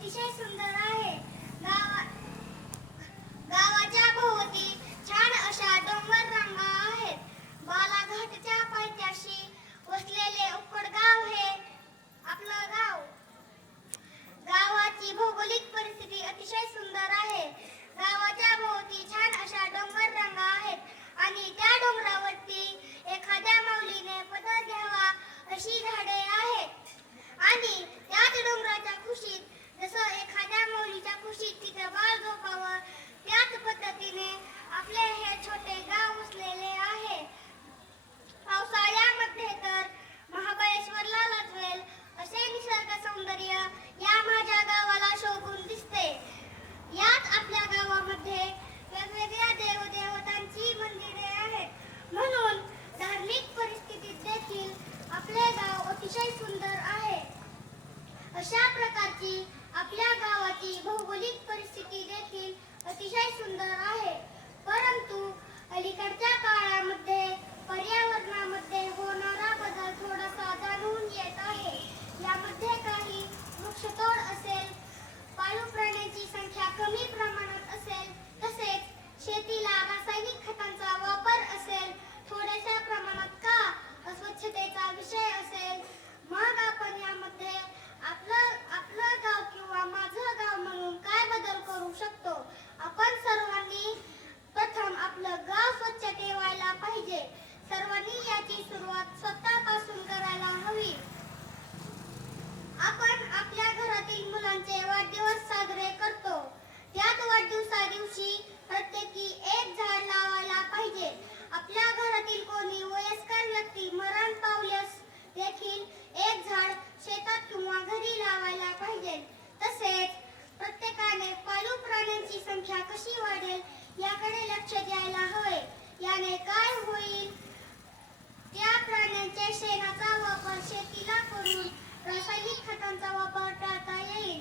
अतिशय सुंदर आहे. गावा गावाच्या भोवती छान अशा डोंगर रांगा आहेत. बालाघाटच्या पायथ्याशी वसलेले उक्कड गाव हे आपलं गाव. गावाची भौगोलिक परिस्थिती अतिशय सुंदर आहे. गावाच्या भोवती छान अशा डोंगर रांगा आहेत आणि त्या डोंगरावरती एखाद्या माऊलीने पदर घ्यावा अशी झाडे आहेत. आणि त्याच डोंगराच्या कुशीत जसं एखाद्या माऊलीच्या कुशीत तिथे बाळ झोपावं, त्याच पद्धतीने आपले हे छोटे गाव वसलेले आहे. पावसाळ्यामध्ये तर महाबळेश्वरला लाजवेल असे निसर्ग सौंदर्य या माझ्या गावाला शोभून दिसते. याच आपल्या गावामध्ये वेगवेगळ्या देवदेवतांची मंदिरे आहेत. म्हणून धार्मिक परिस्थितीत देखील आपले गाव अतिशय सुंदर आहे. अशा प्रकारची आपल्या गावाची भौगोलिक परिस्थिती देखील अतिशय सुंदर आहे. परंतु अलीकडच्या काळामध्ये पर्यावरणामध्ये होणारा बदल थोडासा जाणून येत आहे. यामध्ये काही वृक्षतोड असेल, पाळीव प्राण्यांची संख्या कमी प्रमाणात असेल, तसेच शेतीला रासायनिक खतांचा वापर असेल, थोड्याशा प्रमाणात का अस्वच्छतेचा विषय असेल, मग आपण यामध्ये आपलं गाव किंवा माझं गाव म्हणून काय बदल करू शकतो? आपण सर्वांनी प्रथम आपलं गाव स्वच्छ ठेवायला पाहिजे. सर्वांनी याची सुरुवात स्वतःपासून करायला हवी. आपण आपल्या घरातील मुलांचे वाढदिवस साजरे करतो. त्याच वाढदिवसा दिवशी प्रत्येकी एक झाड लावायला पाहिजे. आपल्या घरातील कोणी वयस्कर व्यक्ती मरण पावल्यास देखील एक झाड शेतात किंवा घरी लावायला पाहिजे. तसेच प्रत्येकाने पाळीव प्राण्यांची संख्या कशी वाढेल याकडे लक्ष द्यायला हवे. याने काय होईल, त्या प्राण्यांच्या शेणाचा वापर शेतीला करून रासायनिक खतांचा वापर टाळता येईल.